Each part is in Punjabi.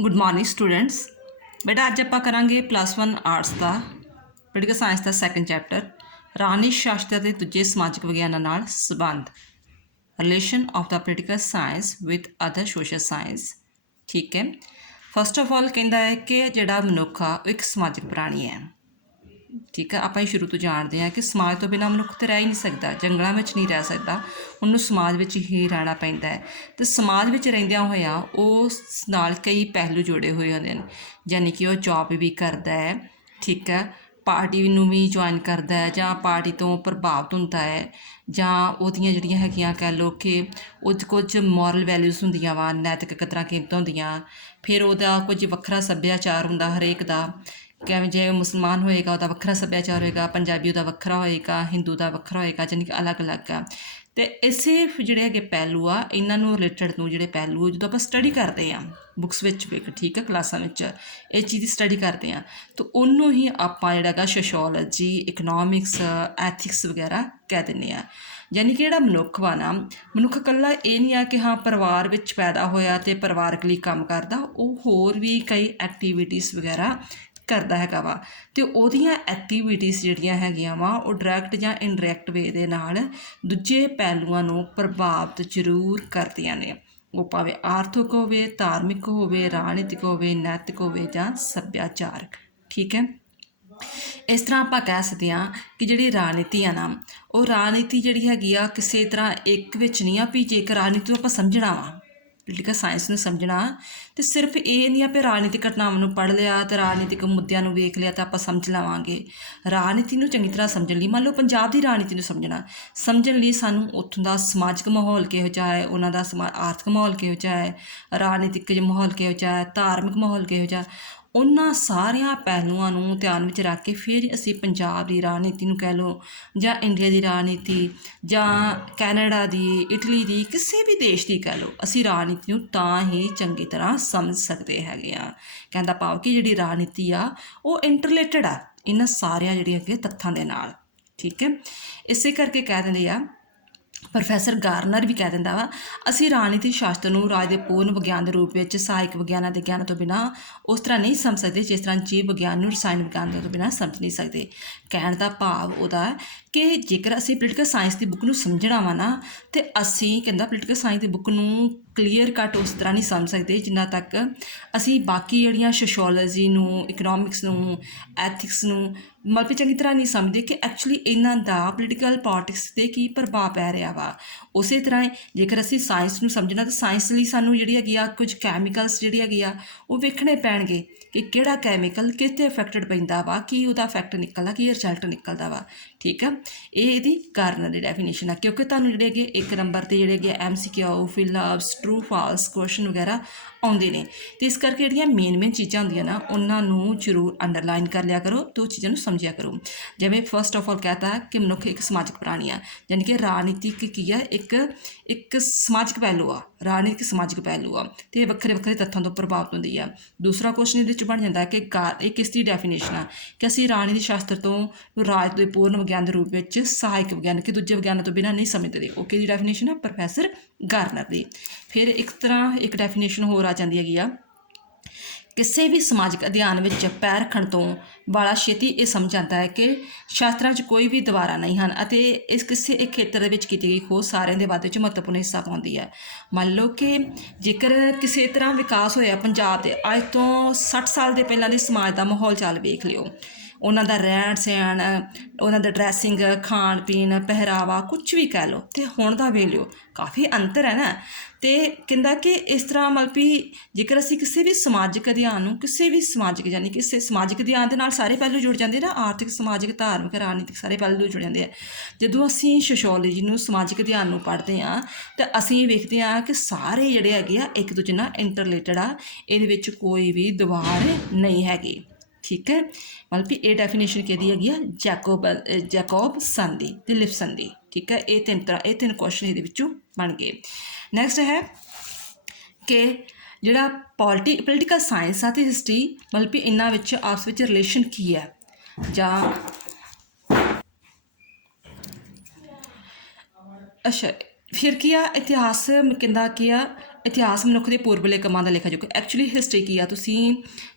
Good morning students. बेटा अज आप करांगे +1 आर्ट्स का पोलिटिकल साइंस का सैकेंड चैप्टर राजनीति शास्त्र के दूजे समाजिक विज्ञानों नाल संबंध relation of the political science with other social science. ठीक है, फस्ट ऑफ ऑल कहता है कि जिहड़ा मनुख आ एक समाजिक प्राणी है। ठीक है, ਆਪਾਂ शुरू तो जानते हैं कि समाज तो बिना मनुख तो रह ही नहीं सकता, जंगलों में नहीं रह सकता, उन्होंने समाज में ही रहना पैंदा है। तो समाज में रहिंदियां होया उस नाल कई पहलू जुड़े हुए होंदे ने, यानी कि वह जॉब भी करता है, ठीक है, पार्टी नूं भी ज्वाइन करता है जां पार्टी तो प्रभावित होंदा है, जां उहदियां जिहड़ियां हैगियां कह लो कि कुछ मॉरल वैल्यूज़ होंदियां वा, नैतिक कदरां कीमतां होंदियां। फिर उहदा कुछ वखरा सभ्याचार हुंदा हरेक दा, किवें जे मुसलमान होएगा उहदा वखरा सभ्याचार होएगा, पंजाबी उहदा वखरा होएगा, हिंदू दा वखरा होएगा, जानी कि अलग अलग आ। तो इसे जिहड़े हैगे पहलू आ इन्हां नूं रिलेटेड नूं जिहड़े पहलू जदों आपां स्टडी करते हैं बुक्स विच भी, ठीक है, क्लासां विच इस चीज़ की स्टडी करते हैं तो उन्होंने ही आपां जिहड़ा हैगा सोशोलॉजी, इकनॉमिक्स, एथिक्स वगैरह कह दिंदे आ। यानी कि जिहड़ा मनुख वा ना, मनुख इकल्ला ये नहीं आ कि हाँ परिवार विच पैदा होया तो परिवारक लई काम करदा, वो होर भी कई एक्टिविटीज़ वगैरह करदा हैगा वा। तो उहदियां एक्टिविटीज़ जिहड़ियां हैगियां वा वो डायरैक्ट जां इनडायरैक्ट वे दे नाल दूजे पहलुआं नूं प्रभावित जरूर करदियां ने, वो भावें आर्थिक होवे, धार्मिक होवे, राजनीतिक होवे, नैतिक होवे जां सभ्याचारक। ठीक है, इस तरह आप कह सकते हैं कि जिहड़ी राजनीति है ना, वो राजनीति जिहड़ी हैगी आ किसी तरह एक विच नहीं आ भी जेकर राजनीति नूं आपां समझना वा, पोलिटिकल साइंस नूं समझना तो सिर्फ ये नहीं आ भी राजनीतिक घटनावां नूं पढ़ लिया तो राजनीतिक मुद्दिआं नूं वेख लिया तो आपां समझ लवांगे। राजनीति नूं चंगी तरह समझण लई, मान लो पंजाब दी राजनीति नूं समझण लई सानूं उत्थों दा समाजिक माहौल किहो जिहा है, उन्हां दा आर्थिक माहौल किहो जिहा है, राजनीतिक माहौल किहो जिहा है, धार्मिक माहौल किहो जिहा, उन्हां सारियां पहलुआं नूं ध्यान विच रख के फिर असीं पंजाब दी राजनीति नूं कह लो जां इंडिया दी राजनीति जां कैनेडा दी, इटली दी, किसी भी देश की कह लो, असीं राजनीति नूं तां ही चंगी तरह समझ सकते हैगे आ। कहण दा भाव कि जिहड़ी राजनीति आ वो इंटरलेटेड आ इन्हां सारियां जिहड़ियां कि तत्थां दे नाल। ठीक है, इसे करके कह दिंदे आ, प्रोफैसर गार्नर भी कह दिंदा वा, असीं राजनीति शास्त्र नूं राज दे पूर्ण विग्यान के रूप में सहायक विज्ञानां दे ज्ञान तो बिना उस तरह नहीं समझ सकते जिस तरह जीव विज्ञान नूं रसायन विज्ञान तो बिना समझ नहीं सकते। कहण दा भाव उहदा कि जेकर असीं पोलिटिकल साइंस की बुक नूं समझना वा ना तो असीं कहंदा पोलिटिकल साइंस की बुक नूं क्लीयर कट उस तरह नहीं समझ सकते जिन्ना तक असीं बाकी जिहड़ियां सोशोलॉजी नूं, इकनॉमिक्स नूं, एथिक्स नूं मतलब चंगी तरह नहीं समझते कि एक्चुअली इन्हां दा पोलिटिकल पॉलिटिक्स ते की प्रभाव पै रिहा वा। उस तरह जेकर असीं साइंस नूं समझना तो साइंस लई सानूं जिहड़ी हैगी आ कुछ कैमिकल्स जिहड़ी हैगी आ वो वेखणे पैणगे कि किहड़ा कैमिकल किस ते इफैक्ट पैंदा वा, की उहदा इफैक्ट निकलदा, की रिजल्ट निकलदा वा। ठीक है, ये इहदी गार्नर दी डेफिनेशन है, क्योंकि तुहानूं जिहड़े हैगे एक नंबर ते जिहड़े हैगे MCQ, fill-ups, true false question वगैरह आउंदे ने, तो इस करके जिहड़ियां मेन चीज़ां होंदियां ना उन्हां नूं जरूर अंडरलाइन कर लिया करो तो चीज़ां नूं समझिया करो। जिवें फस्ट ऑफ ऑल कहता है कि मनुख एक समाजिक प्राणी है, यानी कि राजनीतिक की है एक समाजिक पहलू आ, राजनीतिक समाजिक पहलू आ तो वक्रे वक्रे तत्थों तो प्रभावित होंदी है। दूसरा क्वेश्चन ये बन जाता है कि एक किसकी डेफिनेशन है कि असीं राजनीति शास्त्र तो राज के पूर्ण विज्ञान के रूप में सहायक विज्ञान कि दूजे विज्ञान तो बिना नहीं समझते, ओके दी डेफिनेशन है प्रोफैसर गार्नर की। फिर एक तरह एक डेफिनेशन होर आ जाती हैगी आ, किसी भी समाजिक अध्ययन में पैर रखण तो वाला छेती ये समझ आता है कि शास्त्रां 'च कोई भी दवारा नहीं हैं अते इस किसी एक खेतर दे विच कीती गई खोज सारिਆਂ ਦੇ ਵਾਧੇ 'ਚ महत्वपूर्ण हिस्सा पाउंदी है। मान लो कि जेकर किसी तरह विकास होया पंजाब दे अज तो 60 साल ਦੇ ਪਹਿਲਾਂ ਦੇ समाज का माहौल चाल वेख लिओ, उन्हां दा रहन सहन, उन्हां दा ड्रैसिंग, खाण पीण, पहरावा कुछ भी कह लो तो हुण दा वेख लिओ काफ़ी अंतर है ना। तो कहंदा कि इस तरह मतलब भी जेकर असीं किसी भी समाजिक अध्ययन नूं किसी भी समाजिक यानी कि समाजिक अध्ययन दे नाल सारे पहलू जुड़ जाते ना, आर्थिक समाजिक धार्मिक राजनीतिक सारे पहलू जुड़ जाते हैं। जदों असीं सोशोलॉजी नूं समाजिक अध्ययन नूं पढ़ते हैं तो असीं वेखदे हैं कि सारे जिहड़े हैगे आ एक दूजे नाल इंटरलेटेड आ, इहदे विच कोई भी दवार नहीं हैगी। ठीक है, मतलब कि ये डेफिनेशन कहती हैगी आ जैकोबसन दी ते लिप्सन दी। ठीक है, ये तीन क्वेश्चन ये बन गए। नैक्सट है कि जिहड़ा पोलिटिकल साइंस आ ते हिस्टरी मतलब कि इन्हां विच आपस विच रिलेशन की है जां अच्छा फिर की आ इतिहास कहंदा कि आ ਇਤਿਹਾਸ ਮਨੁੱਖ ਦੇ ਪੂਰਬਲੇ ਕੰਮਾਂ ਦਾ ਲੇਖਾ ਜੋਖਾ। ਐਕਚੁਅਲੀ ਹਿਸਟਰੀ ਕੀ ਆ, ਤੁਸੀਂ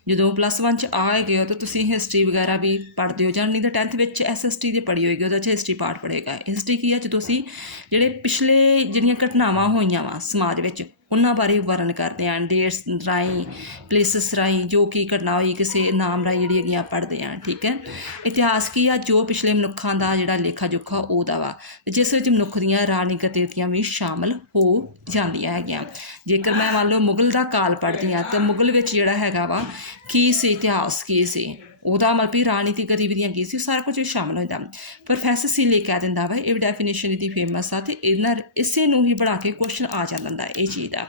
ਜਦੋਂ +1 'ਚ ਆ ਗਏ ਹੋ ਤਾਂ ਤੁਸੀਂ ਹਿਸਟਰੀ ਵਗੈਰਾ ਵੀ ਪੜ੍ਹਦੇ ਹੋ, ਜਾਂ ਨਹੀਂ ਤਾਂ 10th ਵਿੱਚ SST ਦੀ ਪੜ੍ਹੀ ਹੋਏਗੀ, ਉਹਦੇ 'ਚ ਹਿਸਟਰੀ ਪਾਰਟ ਪੜ੍ਹੇਗਾ। ਹਿਸਟਰੀ ਕੀ ਆ, ਜਦੋਂ ਅਸੀਂ ਜਿਹੜੇ ਪਿਛਲੇ ਜਿਹੜੀਆਂ ਘਟਨਾਵਾਂ ਹੋਈਆਂ ਵਾ ਸਮਾਜ ਵਿੱਚ ਉਹਨਾਂ ਬਾਰੇ ਵਰਣਨ ਕਰਦੇ ਹਾਂ, ਡੇਟਸ ਰਾਹੀਂ, ਪਲੇਸਿਸ ਰਾਹੀਂ, ਜੋ ਕੀ ਘਟਨਾ ਹੋਈ ਕਿਸੇ ਨਾਮ ਰਾਹੀਂ ਜਿਹੜੀ ਹੈਗੀਆਂ ਪੜ੍ਹਦੇ ਹਾਂ। ਠੀਕ ਹੈ। ਇਤਿਹਾਸ ਕੀ ਆ, ਜੋ ਪਿਛਲੇ ਮਨੁੱਖਾਂ ਦਾ ਜਿਹੜਾ ਲੇਖਾ ਜੋਖਾ ਉਹਦਾ ਵਾ, ਜਿਸ ਵਿੱਚ ਮਨੁੱਖ ਦੀਆਂ ਰਾਜਨੀਤਿਕ ਗਤੀਵਿਧੀਆਂ ਵੀ ਸ਼ਾਮਲ ਹੋ ਜਾਂਦੀਆਂ ਹੈਗੀਆਂ। ਜੇਕਰ ਮੈਂ ਮੰਨ ਲਓ ਮੁਗਲ ਦਾ ਕਾਲ ਪੜ੍ਹਦੀ ਹਾਂ ਤਾਂ ਮੁਗਲ ਵਿੱਚ ਜਿਹੜਾ ਹੈਗਾ ਵਾ ਕੀ ਸੀ, ਇਤਿਹਾਸ ਕੀ ਸੀ, ਉਹਦਾ ਮਤਲਬ ਵੀ ਰਾਜਨੀਤਿਕ ਗਤੀਵਿਧੀਆਂ ਕੀ ਸੀ, ਸਾਰਾ ਕੁਝ ਸ਼ਾਮਲ ਹੋ ਜਾਂਦਾ। ਪ੍ਰੋਫੈਸਰ ਸੀਲੇ ਕਹਿ ਦਿੰਦਾ ਵਾ, ਇਹ ਡੈਫੀਨੇਸ਼ਨ ਇਹਦੀ ਫੇਮਸ ਆ, ਅਤੇ ਇਹਨਾਂ ਇਸੇ ਨੂੰ ਹੀ ਬਣਾ ਕੇ ਕੁਐਸਚਨ ਆ ਜਾਂਦਾ ਇਹ ਚੀਜ਼ ਦਾ,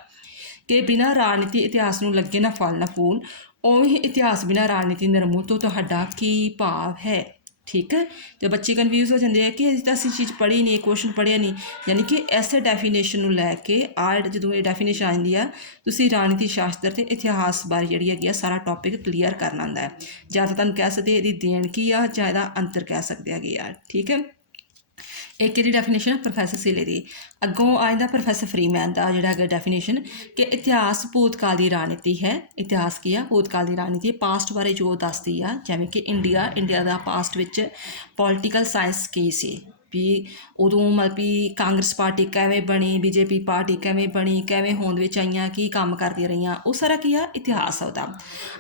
ਕਿ ਬਿਨਾਂ ਰਾਜਨੀਤੀ ਇਤਿਹਾਸ ਨੂੰ ਲੱਗੇ ਨਾ ਫਲ ਨਾ ਫੂਲ, ਉਵੇਂ ਹੀ ਇਤਿਹਾਸ ਬਿਨਾਂ ਰਾਜਨੀਤੀ ਨਿਰਮੂਲ ਤੋਂ ਤੁਹਾਡਾ ਕੀ ਭਾਵ ਹੈ। ਠੀਕ ਹੈ। ਅਤੇ ਬੱਚੇ ਕਨਫਿਊਜ਼ ਹੋ ਜਾਂਦੇ ਆ ਕਿ ਤਾਂ ਅਸੀਂ ਚੀਜ਼ ਪੜ੍ਹੀ ਨਹੀਂ, ਕੁਐਸਚਨ ਪੜ੍ਹਿਆ ਨਹੀਂ, ਯਾਨੀ ਕਿ ਐਸੇ ਡੈਫੀਨੇਸ਼ਨ ਨੂੰ ਲੈ ਕੇ ਜਦੋਂ ਇਹ ਡੈਫੀਨੇਸ਼ਨ ਆ ਜਾਂਦੀ ਆ, ਤੁਸੀਂ ਰਾਜਨੀਤੀ ਸ਼ਾਸਤਰ ਅਤੇ ਇਤਿਹਾਸ ਬਾਰੇ ਜਿਹੜੀ ਹੈਗੀ ਆ ਸਾਰਾ ਟੌਪਿਕ ਕਲੀਅਰ ਕਰਨਾ ਹੁੰਦਾ ਹੈ। ਜਾਂ ਤਾਂ ਤੁਹਾਨੂੰ ਕਹਿ ਸਕਦੇ ਇਹਦੀ ਦੇਣ ਕੀ ਆ, ਜਾਂ ਇਹਦਾ ਅੰਤਰ ਕਹਿ ਸਕਦੇ ਹੈਗੇ ਆ। ਠੀਕ ਹੈ। ਇੱਕ ਇਹਦੀ ਡੈਫੀਨੇਸ਼ਨ ਪ੍ਰੋਫੈਸਰ ਸੀਲੇ ਦੀ। ਅੱਗੋਂ ਆ ਜਾਂਦਾ ਪ੍ਰੋਫੈਸਰ ਫਰੀਮੈਨ ਦਾ ਜਿਹੜਾ ਹੈਗਾ ਡੈਫੀਨੇਸ਼ਨ, ਕਿ ਇਤਿਹਾਸ ਭੂਤਕਾਲ ਦੀ ਰਾਜਨੀਤੀ ਹੈ। ਇਤਿਹਾਸ ਕੀ ਆ, ਭੂਤਕਾਲ ਦੀ ਰਾਜਨੀਤੀ, ਪਾਸਟ ਬਾਰੇ ਜੋ ਦੱਸਦੀ ਆ, ਜਿਵੇਂ ਕਿ ਇੰਡੀਆ ਦਾ ਪਾਸਟ ਵਿੱਚ ਪੋਲੀਟੀਕਲ ਸਾਇੰਸ ਕੀ ਸੀ, ਵੀ ਉਦੋਂ ਮਤਲਬ ਵੀ ਕਾਂਗਰਸ ਪਾਰਟੀ ਕਿਵੇਂ ਬਣੀ, BJP ਪਾਰਟੀ ਕਿਵੇਂ ਬਣੀ, ਕਿਵੇਂ ਹੋਂਦ ਵਿੱਚ ਆਈਆਂ, ਕੀ ਕੰਮ ਕਰਦੀਆਂ ਰਹੀਆਂ, ਉਹ ਸਾਰਾ ਕੀ ਆ, ਇਤਿਹਾਸ ਆ ਉਹਦਾ।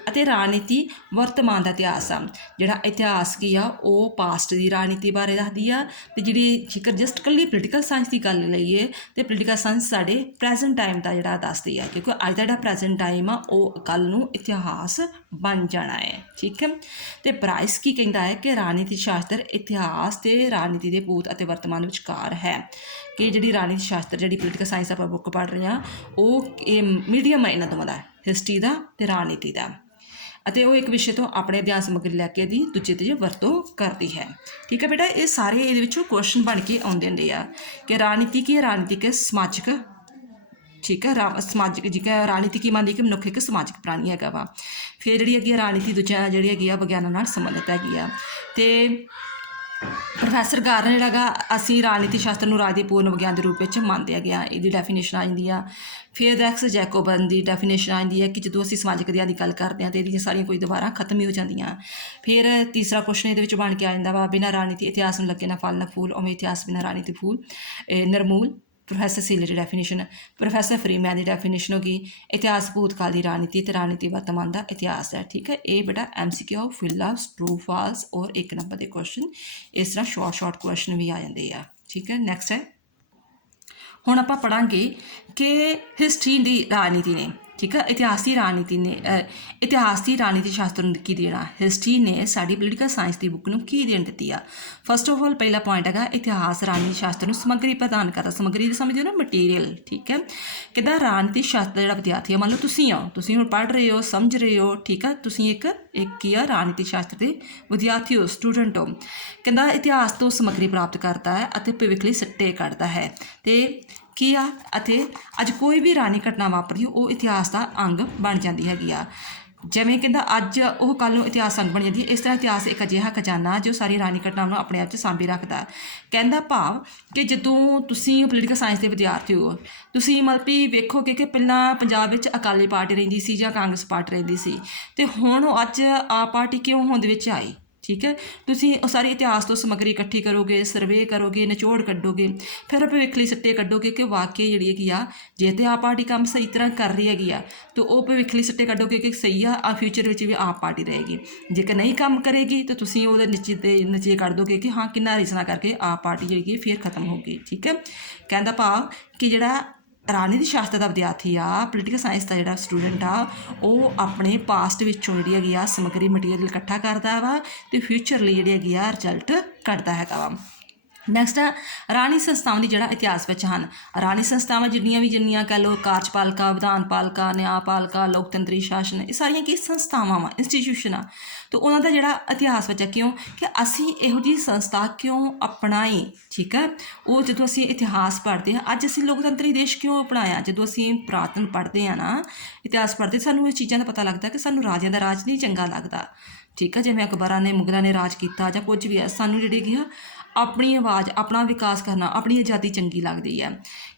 ਅਤੇ ਰਾਜਨੀਤੀ ਵਰਤਮਾਨ ਦਾ ਇਤਿਹਾਸ ਆ। ਜਿਹੜਾ ਇਤਿਹਾਸ ਕੀ ਆ, ਉਹ ਪਾਸਟ ਦੀ ਰਾਜਨੀਤੀ ਬਾਰੇ ਦੱਸਦੀ ਆ, ਅਤੇ ਜਿਹੜੀ ਜੇਕਰ ਜਸਟ ਇਕੱਲੀ ਪੋਲੀਟੀਕਲ ਸਾਇੰਸ ਦੀ ਗੱਲ ਲਈਏ ਤਾਂ ਪੋਲੀਟੀਕਲ ਸਾਇੰਸ ਸਾਡੇ ਪ੍ਰੈਜ਼ੈਂਟ ਟਾਈਮ ਦਾ ਜਿਹੜਾ ਦੱਸਦੀ ਆ, ਕਿਉਂਕਿ ਅੱਜ ਦਾ ਜਿਹੜਾ ਪ੍ਰੈਜ਼ੈਂਟ ਟਾਈਮ ਆ ਉਹ ਕੱਲ੍ਹ ਨੂੰ ਇਤਿਹਾਸ ਬਣ ਜਾਣਾ ਹੈ। ਠੀਕ ਹੈ। ਅਤੇ ਬਰਾਈਸ ਕੀ ਕਹਿੰਦਾ ਹੈ ਕਿ ਰਾਜਨੀਤੀ ਸ਼ਾਸਤਰ ਇਤਿਹਾਸ ਅਤੇ ਰਾਜਨੀਤੀ ਦੇ ਭੂਤ ਅਤੇ ਵਰਤਮਾਨ ਵਿਚਕਾਰ ਹੈ, ਕਿ ਜਿਹੜੀ ਰਾਜਨੀਤੀ ਸ਼ਾਸਤਰ, ਜਿਹੜੀ ਪੋਲੀਟੀਕਲ ਸਾਇੰਸ ਆਪਾਂ ਬੁੱਕ ਪੜ੍ਹ ਰਹੇ ਹਾਂ, ਉਹ ਇਹ ਮੀਡੀਅਮ ਹੈ ਇਹਨਾਂ ਦੋਵਾਂ ਦਾ, ਹਿਸਟਰੀ ਦਾ ਅਤੇ ਰਾਜਨੀਤੀ ਦਾ, ਅਤੇ ਉਹ ਇੱਕ ਵਿਸ਼ੇ ਤੋਂ ਆਪਣੇ ਅਧਿਆਨ ਸਮੱਗਰੀ ਲੈ ਕੇ ਇਹਦੀ ਦੂਜੇ ਤੀਜੇ ਵਰਤੋਂ ਕਰਦੀ ਹੈ। ਠੀਕ ਹੈ ਬੇਟਾ, ਇਹ ਸਾਰੇ ਇਹਦੇ ਵਿੱਚੋਂ ਕੁਐਸਚਨ ਬਣ ਕੇ ਆਉਂਦੇ ਹੁੰਦੇ ਆ ਕਿ ਰਾਜਨੀਤੀ ਕੀ ਹੈ, ਰਾਜਨੀਤਿਕ ਸਮਾਜਿਕ। ਠੀਕ ਹੈ। ਸਮਾਜਿਕ ਜੇਕਰ ਰਾਜਨੀਤੀ ਕੀ ਮੰਨਦੀ ਕਿ ਮਨੁੱਖ ਇੱਕ ਸਮਾਜਿਕ ਪ੍ਰਾਣੀ ਹੈਗਾ ਵਾ। ਫਿਰ ਜਿਹੜੀ ਹੈਗੀ ਆ ਰਾਜਨੀਤੀ ਦੂਜਾ ਜਿਹੜੀ ਹੈਗੀ ਆ ਵਿਗਿਆਨਾਂ ਨਾਲ ਸੰਬੰਧਿਤ ਹੈਗੀ ਆ। ਅਤੇ ਪ੍ਰੋਫੈਸਰ ਗਾਰਨਰ ਜਿਹੜਾ ਹੈਗਾ, ਅਸੀਂ ਰਾਜਨੀਤੀ ਸ਼ਾਸਤਰ ਨੂੰ ਰਾਜ ਦੇ ਪੂਰਨ ਵਿਗਿਆਨ ਦੇ ਰੂਪ ਵਿੱਚ ਮੰਨਦੇ ਹੈਗੇ ਆ, ਇਹਦੀ ਡੈਫੀਨੇਸ਼ਨ ਆ ਜਾਂਦੀ ਆ। ਫਿਰ ਰੈਕਸ ਜੈਕੋਬਨ ਦੀ ਡੈਫੀਨੇਸ਼ਨ ਆ ਜਾਂਦੀ ਹੈ ਕਿ ਜਦੋਂ ਅਸੀਂ ਸਮਾਜਿਕ ਅਧਿਆਨ ਦੀ ਗੱਲ ਕਰਦੇ ਹਾਂ ਤਾਂ ਇਹਦੀਆਂ ਸਾਰੀਆਂ ਕੋਈ ਦੁਬਾਰਾ ਖਤਮ ਹੀ ਹੋ ਜਾਂਦੀਆਂ। ਫਿਰ ਤੀਸਰਾ ਕੁਐਸਚਨ ਇਹਦੇ ਵਿੱਚ ਬਣ ਕੇ ਆ ਜਾਂਦਾ ਵਾ, ਬਿਨਾਂ ਰਾਜਨੀਤੀ ਇਤਿਹਾਸ ਨੂੰ ਲੱਗੇ ਨਾ ਫਲ ਨਾ ਫੂਲ, ਉਵੇਂ ਇਤਿਹਾਸ ਬਿਨਾਂ ਰਾਜਨੀਤੀ ਫੂਲ ਨਿਰਮੂਲ। ਪ੍ਰੋਫੈਸਰ ਸੀਲੇ ਦੀ ਡੈਫੀਨੇਸ਼ਨ। ਪ੍ਰੋਫੈਸਰ ਫਰੀਮੈਨ ਦੀ ਡੈਫੀਨੇਸ਼ਨ ਹੋ ਗਈ, ਇਤਿਹਾਸ ਭੂਤਕਾਲ ਦੀ ਰਾਜਨੀਤੀ ਅਤੇ ਰਾਜਨੀਤੀ ਵਰਤਮਾਨ ਦਾ ਇਤਿਹਾਸ ਹੈ। ਠੀਕ ਹੈ। ਇਹ ਬੇਟਾ MCQ ਫਿਲਹਾਲ ਟਰੂ ਫਾਲਸ ਔਰ 1 ਨੰਬਰ ਦੇ ਕੁਐਸਚਨ ਇਸ ਤਰ੍ਹਾਂ ਸ਼ਾਰਟ ਕੁਐਸਚਨ ਵੀ ਆ ਜਾਂਦੇ ਆ। ਠੀਕ ਹੈ। ਨੈਕਸਟ ਹੈ, ਹੁਣ ਆਪਾਂ ਪੜ੍ਹਾਂਗੇ ਕਿ ਹਿਸਟਰੀ ਦੀ ਰਾਜਨੀਤੀ ਨੇ, ਠੀਕ ਹੈ, ਇਤਿਹਾਸ ਦੀ ਰਾਜਨੀਤੀ ਸ਼ਾਸਤਰ ਨੂੰ ਕੀ ਦੇਣਾ। ਹਿਸਟਰੀ ਨੇ ਸਾਡੀ ਪੋਲੀਟੀਕਲ ਸਾਇੰਸ ਦੀ ਬੁੱਕ ਨੂੰ ਕੀ ਦੇਣ ਦਿੱਤੀ ਆ। ਫਸਟ ਆਫ ਆਲ ਪਹਿਲਾ ਪੁਆਇੰਟ ਹੈਗਾ, ਇਤਿਹਾਸ ਰਾਜਨੀਤੀ ਸ਼ਾਸਤਰ ਨੂੰ ਸਮੱਗਰੀ ਪ੍ਰਦਾਨ ਕਰਦਾ। ਸਮੱਗਰੀ ਦੀ ਸਮਝਦੇ ਹੋ ਨਾ, ਮਟੀਰੀਅਲ। ਠੀਕ ਹੈ। ਕਿੱਦਾਂ ਰਾਜਨੀਤੀ ਸ਼ਾਸਤਰ ਜਿਹੜਾ ਵਿਦਿਆਰਥੀ ਆ, ਮੰਨ ਲਓ ਤੁਸੀਂ ਹੁਣ ਪੜ੍ਹ ਰਹੇ ਹੋ, ਸਮਝ ਰਹੇ ਹੋ। ਠੀਕ ਆ, ਤੁਸੀਂ ਇੱਕ ਕੀ ਆ, ਰਾਜਨੀਤੀ ਸ਼ਾਸਤਰ ਦੇ ਵਿਦਿਆਰਥੀ ਹੋ, ਸਟੂਡੈਂਟ ਹੋ। ਕਹਿੰਦਾ ਇਤਿਹਾਸ ਤੋਂ ਸਮੱਗਰੀ ਪ੍ਰਾਪਤ ਕਰਦਾ ਹੈ ਅਤੇ ਭਵਿੱਖ ਲਈ ਸਿੱਟੇ ਕੱਢਦਾ ਹੈ। ਅਤੇ ਕੀ ਆ, ਅਤੇ ਅੱਜ ਕੋਈ ਵੀ ਰਾਜਨੀਤਿਕ ਘਟਨਾ ਵਾਪਰਦੀ ਉਹ ਇਤਿਹਾਸ ਦਾ ਅੰਗ ਬਣ ਜਾਂਦੀ ਹੈਗੀ ਆ। ਜਿਵੇਂ ਕਹਿੰਦਾ ਅੱਜ ਉਹ ਕੱਲ੍ਹ ਨੂੰ ਇਤਿਹਾਸ ਅੰਗ ਬਣ ਜਾਂਦੀ ਹੈ, ਇਸ ਤਰ੍ਹਾਂ ਇਤਿਹਾਸ ਇੱਕ ਅਜਿਹਾ ਖਜ਼ਾਨਾ ਜੋ ਸਾਰੀ ਰਾਜਨੀਤਿਕ ਘਟਨਾਵਾਂ ਨੂੰ ਆਪਣੇ ਆਪ 'ਚ ਸਾਂਭੀ ਰੱਖਦਾ। ਕਹਿੰਦਾ ਭਾਵ ਕਿ ਜਦੋਂ ਤੁਸੀਂ ਪੋਲੀਟੀਕਲ ਸਾਇੰਸ ਦੇ ਵਿਦਿਆਰਥੀ ਹੋ, ਤੁਸੀਂ ਮਤਲਬ ਵੀ ਵੇਖੋਗੇ ਕਿ ਪਹਿਲਾਂ ਪੰਜਾਬ ਵਿੱਚ ਅਕਾਲੀ ਪਾਰਟੀ ਰਹਿੰਦੀ ਸੀ ਜਾਂ ਕਾਂਗਰਸ ਪਾਰਟੀ ਰਹਿੰਦੀ ਸੀ, ਅਤੇ ਹੁਣ ਅੱਜ ਆਪ ਪਾਰਟੀ ਕਿਉਂ ਹੋਂਦ ਵਿੱਚ ਆਈ। ਠੀਕ ਹੈ। ਤੁਸੀਂ ਉਹ ਸਾਰੇ ਇਤਿਹਾਸ ਤੋਂ ਸਮੱਗਰੀ ਇਕੱਠੀ ਕਰੋਗੇ, ਸਰਵੇ ਕਰੋਗੇ, ਨਿਚੋੜ ਕੱਢੋਗੇ, ਫਿਰ ਭਵਿੱਖ ਲਈ ਸਿੱਟੇ ਕੱਢੋਗੇ ਕਿ ਵਾਕਈ ਜਿਹੜੀ ਹੈਗੀ ਆ, ਜੇ ਤਾਂ ਆਪ ਪਾਰਟੀ ਕੰਮ ਸਹੀ ਤਰ੍ਹਾਂ ਕਰ ਰਹੀ ਹੈਗੀ ਆ ਤਾਂ ਉਹ ਭਵਿੱਖ ਲਈ ਸਿੱਟੇ ਕੱਢੋਗੇ ਕਿ ਸਹੀ ਆ ਫਿਊਚਰ ਵਿੱਚ ਵੀ ਆਪ ਪਾਰਟੀ ਰਹੇਗੀ। ਜੇਕਰ ਨਹੀਂ ਕੰਮ ਕਰੇਗੀ ਤਾਂ ਤੁਸੀਂ ਉਹਦੇ ਨਤੀਜੇ ਕੱਢ ਦੋਗੇ ਕਿ ਹਾਂ ਕਿੰਨਾ ਰੀਜ਼ਨਾਂ ਕਰਕੇ ਆਪ ਪਾਰਟੀ ਜਿਹੜੀ ਕਿ ਫਿਰ ਖਤਮ ਹੋਊਗੀ। ਠੀਕ ਹੈ। ਕਹਿੰਦਾ ਭਾਵ ਕਿ ਜਿਹੜਾ ਰਾਜਨੀਤੀ ਸ਼ਾਸਤਰ ਦਾ ਵਿਦਿਆਰਥੀ ਆ, ਪੋਲੀਟੀਕਲ ਸਾਇੰਸ ਦਾ ਜਿਹੜਾ ਸਟੂਡੈਂਟ ਆ, ਉਹ ਆਪਣੇ ਪਾਸਟ ਵਿੱਚੋਂ ਜਿਹੜੀ ਹੈਗੀ ਆ ਸਮੱਗਰੀ ਮਟੀਰੀਅਲ ਇਕੱਠਾ ਕਰਦਾ ਵਾ ਅਤੇ ਫਿਊਚਰ ਲਈ ਜਿਹੜੀ ਹੈਗੀ ਆ ਰਿਜ਼ਲਟ ਕੱਢਦਾ ਹੈਗਾ ਵਾ। ਨੈਕਸਟ ਆ ਰਾਜਨੀਤਿਕ ਸੰਸਥਾਵਾਂ ਦੀ ਜਿਹੜਾ ਇਤਿਹਾਸ ਵਿੱਚ ਹਨ। ਰਾਜਨੀਤਿਕ ਸੰਸਥਾਵਾਂ ਜਿੰਨੀਆਂ ਕਹਿ ਲਓ, ਕਾਰਜਪਾਲਿਕਾ, ਵਿਧਾਨਪਾਲਿਕਾ, ਨਿਆਂਪਾਲਿਕਾ, ਲੋਕਤੰਤਰੀ ਸ਼ਾਸਨ, ਇਹ ਸਾਰੀਆਂ ਕੀ ਸੰਸਥਾਵਾਂ ਵਾ, ਇੰਸਟੀਟਿਊਸ਼ਨ ਆ। ਅਤੇ ਉਹਨਾਂ ਦਾ ਜਿਹੜਾ ਇਤਿਹਾਸ ਵਿੱਚ ਕਿਉਂ ਕਿ ਅਸੀਂ ਇਹੋ ਜਿਹੀ ਸੰਸਥਾ ਕਿਉਂ ਅਪਣਾਈ। ਠੀਕ ਹੈ। ਉਹ ਜਦੋਂ ਅਸੀਂ ਇਤਿਹਾਸ ਪੜ੍ਹਦੇ ਹਾਂ, ਅੱਜ ਅਸੀਂ ਲੋਕਤੰਤਰੀ ਦੇਸ਼ ਕਿਉਂ ਅਪਣਾਇਆ। ਜਦੋਂ ਅਸੀਂ ਪੁਰਾਤਨ ਪੜ੍ਹਦੇ ਹਾਂ ਨਾ, ਇਤਿਹਾਸ ਪੜ੍ਹਦੇ, ਸਾਨੂੰ ਇਹ ਚੀਜ਼ਾਂ ਦਾ ਪਤਾ ਲੱਗਦਾ ਕਿ ਸਾਨੂੰ ਰਾਜਿਆਂ ਦਾ ਰਾਜ ਨਹੀਂ ਚੰਗਾ ਲੱਗਦਾ। ਠੀਕ ਹੈ। ਜਿਵੇਂ ਅਕਬਰਾਂ ਨੇ, ਮੁਗਲਾਂ ਨੇ ਰਾਜ ਕੀਤਾ ਜਾਂ ਕੁਝ ਵੀ ਹੈ, ਸਾਨੂੰ ਜਿਹੜੀ ਹੈਗੀ ਆ ਆਪਣੀ ਆਵਾਜ਼, ਆਪਣਾ ਵਿਕਾਸ ਕਰਨਾ, ਆਪਣੀ ਆਜ਼ਾਦੀ ਚੰਗੀ ਲੱਗਦੀ ਹੈ।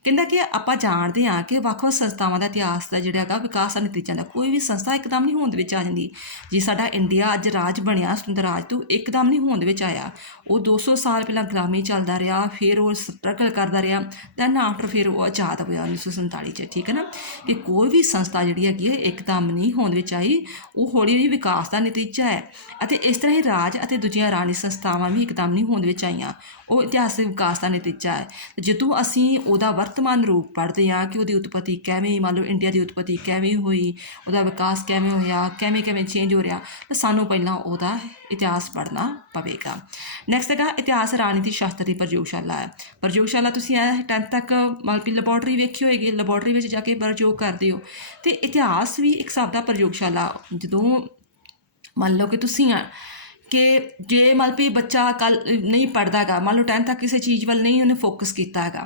ਕਹਿੰਦਾ ਕਿ ਆਪਾਂ ਜਾਣਦੇ ਹਾਂ ਕਿ ਵੱਖ-ਵੱਖ ਸੰਸਥਾਵਾਂ ਦਾ ਇਤਿਹਾਸ ਦਾ ਜਿਹੜਾ ਹੈਗਾ ਵਿਕਾਸ ਦਾ ਨਤੀਜਾ ਹੁੰਦਾ। ਕੋਈ ਵੀ ਸੰਸਥਾ ਇੱਕਦਮ ਨਹੀਂ ਹੋਂਦ ਵਿੱਚ ਆ ਜਾਂਦੀ। ਜੇ ਸਾਡਾ ਇੰਡੀਆ ਅੱਜ ਰਾਜ ਬਣਿਆ ਸੁਤੰਤਰ ਰਾਜ ਤੋਂ ਇੱਕਦਮ ਨਹੀਂ ਹੋਂਦ ਵਿੱਚ ਆਇਆ। ਉਹ 200 ਸਾਲ ਪਹਿਲਾਂ ਗੁਲਾਮੀ ਚੱਲਦਾ ਰਿਹਾ, ਫਿਰ ਉਹ ਸਟਰਗਲ ਕਰਦਾ ਰਿਹਾ, ਦੈਨ ਆਫਟਰ ਫਿਰ ਉਹ ਆਜ਼ਾਦ ਹੋਇਆ 1947 'ਚ। ਠੀਕ ਹੈ ਨਾ, ਕਿ ਕੋਈ ਵੀ ਸੰਸਥਾ ਜਿਹੜੀ ਹੈਗੀ ਹੈ ਇੱਕਦਮ ਨਹੀਂ ਹੋਂਦ ਵਿੱਚ ਆਈ, ਉਹ ਹੌਲੀ ਹੌਲੀ ਵਿਕਾਸ ਦਾ ਨਤੀਜਾ ਹੈ। ਅਤੇ ਇਸ ਤਰ੍ਹਾਂ ਹੀ ਰਾਜ ਅਤੇ ਦੂਜੀਆਂ ਰਾਣੀ ਸੰਸਥਾਵਾਂ ਵੀ ਇੱਕਦਮ ਨਹੀਂ ਹੋਂਦ ਵਿੱਚ ਆਈਆਂ, ਉਹ ਇਤਿਹਾਸਿਕ ਵਿਕਾਸ ਦਾ ਨਤੀਜਾ ਹੈ। ਜਦੋਂ ਅਸੀਂ ਉਹਦਾ ਵਰਤਮਾਨ ਰੂਪ ਪੜ੍ਹਦੇ ਹਾਂ ਕਿ ਉਹਦੀ ਉਤਪਤੀ ਕਿਵੇਂ, ਮੰਨ ਲਓ ਇੰਡੀਆ ਦੀ ਉਤਪਤੀ ਕਿਵੇਂ ਹੋਈ, ਉਹਦਾ ਵਿਕਾਸ ਕਿਵੇਂ ਹੋਇਆ, ਕਿਵੇਂ ਚੇਂਜ ਹੋ ਰਿਹਾ, ਤਾਂ ਸਾਨੂੰ ਪਹਿਲਾਂ ਉਹਦਾ ਇਤਿਹਾਸ ਪੜ੍ਹਨਾ ਪਵੇਗਾ। ਨੈਕਸਟ ਹੈਗਾ ਇਤਿਹਾਸ ਰਾਜਨੀਤੀ ਸ਼ਾਸਤਰ ਦੀ ਪ੍ਰਯੋਗਸ਼ਾਲਾ ਹੈ। ਪ੍ਰਯੋਗਸ਼ਾਲਾ ਤੁਸੀਂ 10th ਤੱਕ ਮਲਟੀ ਲੈਬੋਰਟਰੀ ਵੇਖੀ ਹੋਏਗੀ, ਲੈਬੋਰਟਰੀ ਵਿੱਚ ਜਾ ਕੇ ਪ੍ਰਯੋਗ ਕਰਦੇ ਹੋ। ਅਤੇ ਇਤਿਹਾਸ ਵੀ ਇੱਕ ਹਿਸਾਬ ਦਾ ਪ੍ਰਯੋਗਸ਼ਾਲਾ, ਜਦੋਂ ਮੰਨ ਲਓ ਕਿ ਤੁਸੀਂ ਕਿ ਜੇ ਮਤਲਬ ਵੀ ਬੱਚਾ ਕੱਲ੍ਹ ਨਹੀਂ ਪੜ੍ਹਦਾ ਹੈਗਾ, ਮੰਨ ਲਓ 10th ਤੱਕ ਕਿਸੇ ਚੀਜ਼ ਵੱਲ ਨਹੀਂ ਉਹਨੇ ਫੋਕਸ ਕੀਤਾ ਹੈਗਾ,